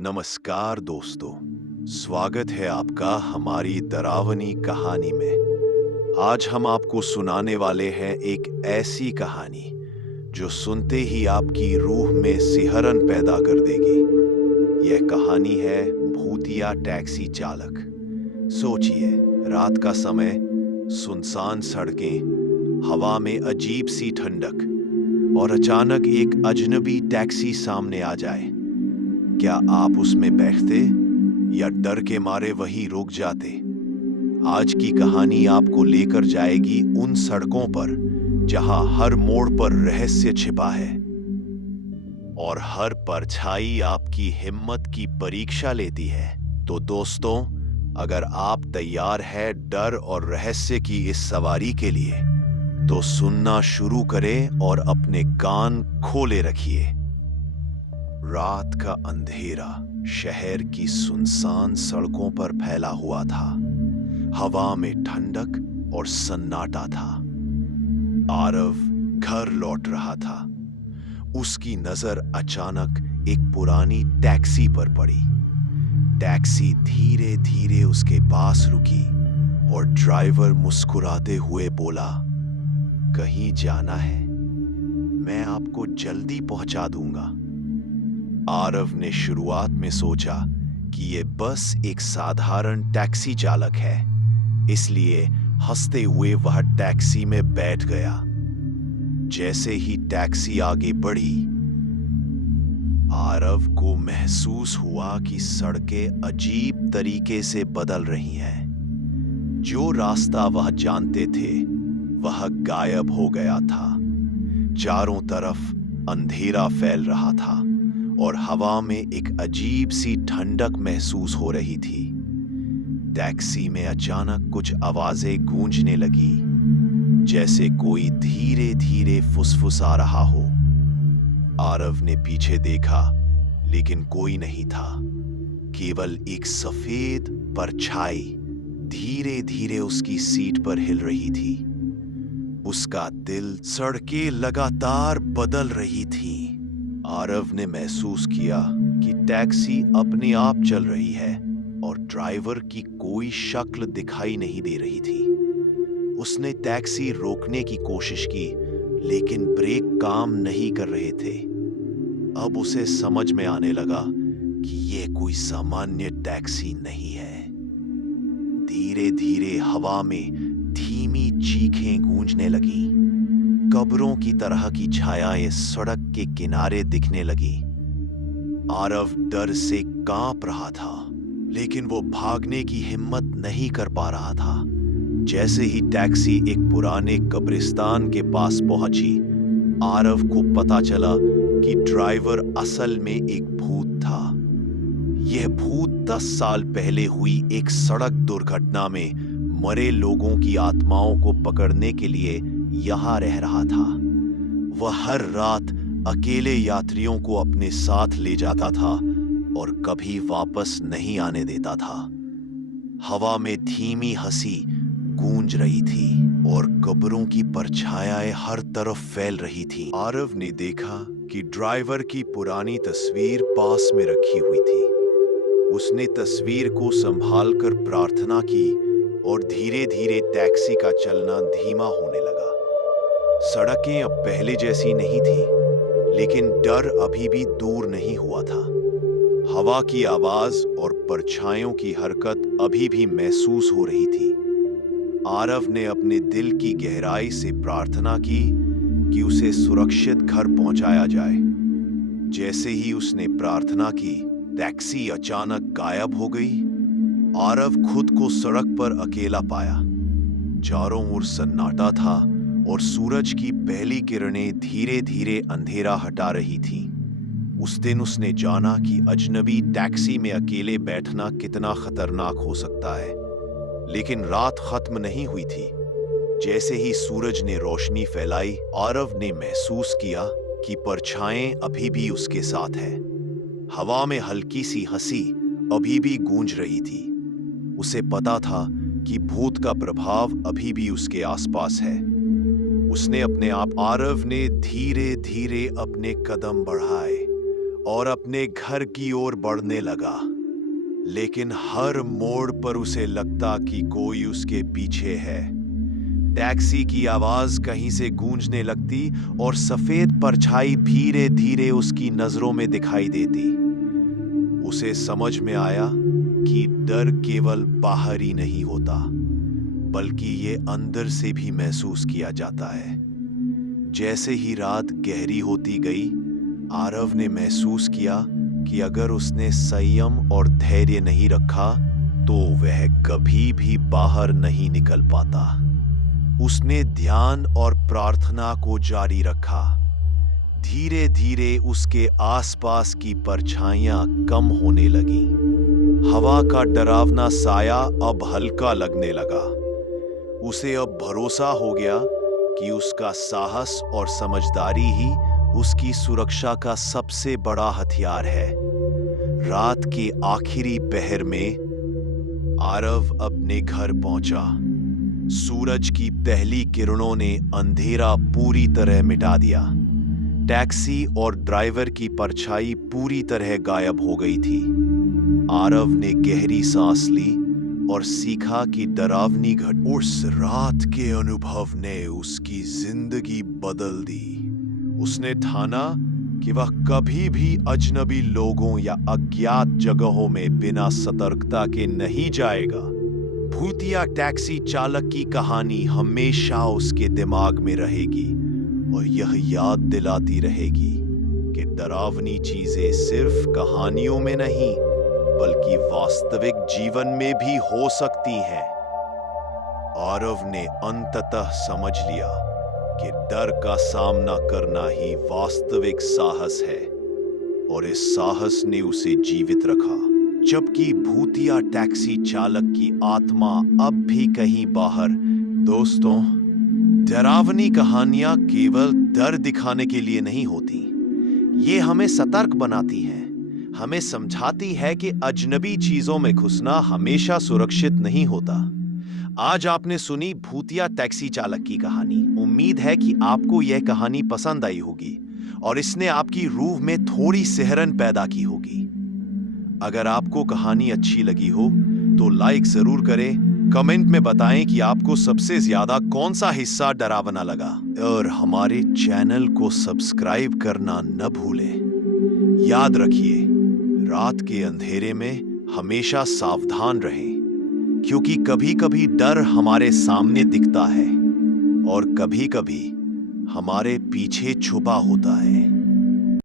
नमस्कार दोस्तों, स्वागत है आपका हमारी डरावनी कहानी में। आज हम आपको सुनाने वाले हैं एक ऐसी कहानी जो सुनते ही आपकी रूह में सिहरन पैदा कर देगी। यह कहानी है भूतिया टैक्सी चालक। सोचिए, रात का समय, सुनसान सड़कें, हवा में अजीब सी ठंडक और अचानक एक अजनबी टैक्सी सामने आ जाए। क्या आप उसमें बैठते या डर के मारे वहीं रुक जाते? आज की कहानी आपको लेकर जाएगी उन सड़कों पर जहां हर मोड़ पर रहस्य छिपा है और हर परछाई आपकी हिम्मत की परीक्षा लेती है। तो दोस्तों, अगर आप तैयार हैं डर और रहस्य की इस सवारी के लिए, तो सुनना शुरू करें और अपने कान खोले रखिए। रात का अंधेरा शहर की सुनसान सड़कों पर फैला हुआ था। हवा में ठंडक और सन्नाटा था। आरव घर लौट रहा था। उसकी नजर अचानक एक पुरानी टैक्सी पर पड़ी। टैक्सी धीरे धीरे उसके पास रुकी और ड्राइवर मुस्कुराते हुए बोला, "कहीं जाना है? मैं आपको जल्दी पहुंचा दूंगा।" आरव ने शुरुआत में सोचा कि ये बस एक साधारण टैक्सी चालक है, इसलिए हंसते हुए वह टैक्सी में बैठ गया। जैसे ही टैक्सी आगे बढ़ी, आरव को महसूस हुआ कि सड़कें अजीब तरीके से बदल रही हैं। जो रास्ता वह जानते थे, वह गायब हो गया था। चारों तरफ अंधेरा फैल रहा था और हवा में एक अजीब सी ठंडक महसूस हो रही थी। टैक्सी में अचानक कुछ आवाजें गूंजने लगी, जैसे कोई धीरे धीरे फुसफुसा रहा हो। आरव ने पीछे देखा, लेकिन कोई नहीं था। केवल एक सफेद परछाई धीरे धीरे उसकी सीट पर हिल रही थी। उसका दिल, सड़कें लगातार बदल रही थीं। आरव ने महसूस किया कि टैक्सी अपने आप चल रही है और ड्राइवर की कोई शक्ल दिखाई नहीं दे रही थी। उसने टैक्सी रोकने की कोशिश की, लेकिन ब्रेक काम नहीं कर रहे थे। अब उसे समझ में आने लगा कि यह कोई सामान्य टैक्सी नहीं है। धीरे धीरे हवा में धीमी चीखें गूंजने लगी। कब्रों की तरह की छायाएं सड़क के किनारे दिखने लगी। आरव डर से कांप रहा था, लेकिन वो भागने की हिम्मत नहीं कर पा रहा था। जैसे ही टैक्सी एक पुराने कब्रिस्तान के पास पहुंची, आरव को पता चला कि ड्राइवर असल में एक भूत था। यह भूत 10 साल पहले हुई एक सड़क दुर्घटना में मरे लोगों की आत्माओं को पकड़ने के लिए यहां रह रहा था। वह हर रात अकेले यात्रियों को अपने साथ ले जाता था और कभी वापस नहीं आने देता था। हवा में धीमी हंसी गूंज रही थी और कब्रों की परछायाएं हर तरफ फैल रही थी। आरव ने देखा कि ड्राइवर की पुरानी तस्वीर पास में रखी हुई थी। उसने तस्वीर को संभालकर प्रार्थना की और धीरे धीरे टैक्सी का चलना धीमा होने लगा। सड़कें अब पहले जैसी नहीं थी, लेकिन डर अभी भी दूर नहीं हुआ था। हवा की आवाज और परछाइयों की हरकत अभी भी महसूस हो रही थी। आरव ने अपने दिल की गहराई से प्रार्थना की कि उसे सुरक्षित घर पहुंचाया जाए। जैसे ही उसने प्रार्थना की, टैक्सी अचानक गायब हो गई। आरव खुद को सड़क पर अकेला पाया। चारों ओर सन्नाटा था और सूरज की पहली किरणें धीरे धीरे अंधेरा हटा रही थीं। उस दिन उसने जाना कि अजनबी टैक्सी में अकेले बैठना कितना खतरनाक हो सकता है। लेकिन रात खत्म नहीं हुई थी। जैसे ही सूरज ने रोशनी फैलाई, आरव ने महसूस किया कि परछाएं अभी भी उसके साथ है। हवा में हल्की सी हंसी अभी भी गूंज रही थी। उसे पता था कि भूत का प्रभाव अभी भी उसके आसपास है। उसने अपने आप आरव ने धीरे धीरे अपने कदम बढ़ाए और अपने घर की ओर बढ़ने लगा। लेकिन हर मोड़ पर उसे लगता कि कोई उसके पीछे है। टैक्सी की आवाज कहीं से गूंजने लगती और सफेद परछाई धीरे धीरे उसकी नजरों में दिखाई देती। उसे समझ में आया कि डर केवल बाहर ही नहीं होता, बल्कि ये अंदर से भी महसूस किया जाता है। जैसे ही रात गहरी होती गई, आरव ने महसूस किया कि अगर उसने संयम और धैर्य नहीं रखा तो वह कभी भी बाहर नहीं निकल पाता। उसने ध्यान और प्रार्थना को जारी रखा। धीरे धीरे उसके आसपास की परछाइयां कम होने लगी। हवा का डरावना साया अब हल्का लगने लगा। उसे अब भरोसा हो गया कि उसका साहस और समझदारी ही उसकी सुरक्षा का सबसे बड़ा हथियार है। रात के आखिरी पहर में आरव अपने घर पहुंचा। सूरज की पहली किरणों ने अंधेरा पूरी तरह मिटा दिया। टैक्सी और ड्राइवर की परछाई पूरी तरह गायब हो गई थी। आरव ने गहरी सांस ली और सीखा कि डरावनी उस रात के अनुभव ने उसकी जिंदगी बदल दी। उसने ठाना कि वह कभी भी अजनबी लोगों या अज्ञात जगहों में बिना सतर्कता के नहीं जाएगा। भूतिया टैक्सी चालक की कहानी हमेशा उसके दिमाग में रहेगी और यह याद दिलाती रहेगी कि डरावनी चीजें सिर्फ कहानियों में नहीं, बल्कि वास्तविक जीवन में भी हो सकती हैं। आरव ने अंततः समझ लिया कि डर का सामना करना ही वास्तविक साहस है, और इस साहस ने उसे जीवित रखा। जबकि भूतिया टैक्सी चालक की आत्मा अब भी कहीं बाहर। दोस्तों, डरावनी कहानियां केवल डर दिखाने के लिए नहीं होती। ये हमें सतर्क बनाती हैं, हमें समझाती है कि अजनबी चीजों में घुसना हमेशा सुरक्षित नहीं होता। आज आपने सुनी भूतिया टैक्सी चालक की कहानी। उम्मीद है कि आपको यह कहानी पसंद आई होगी और इसने आपकी रूह में थोड़ी सिहरन पैदा की होगी। अगर आपको कहानी अच्छी लगी हो तो लाइक जरूर करें। कमेंट में बताएं कि आपको सबसे ज्यादा कौन सा हिस्सा डरावना लगा, और हमारे चैनल को सब्सक्राइब करना न भूलें। याद रखिए, रात के अंधेरे में हमेशा सावधान रहें, क्योंकि कभी-कभी डर हमारे सामने दिखता है और कभी-कभी हमारे पीछे छुपा होता है।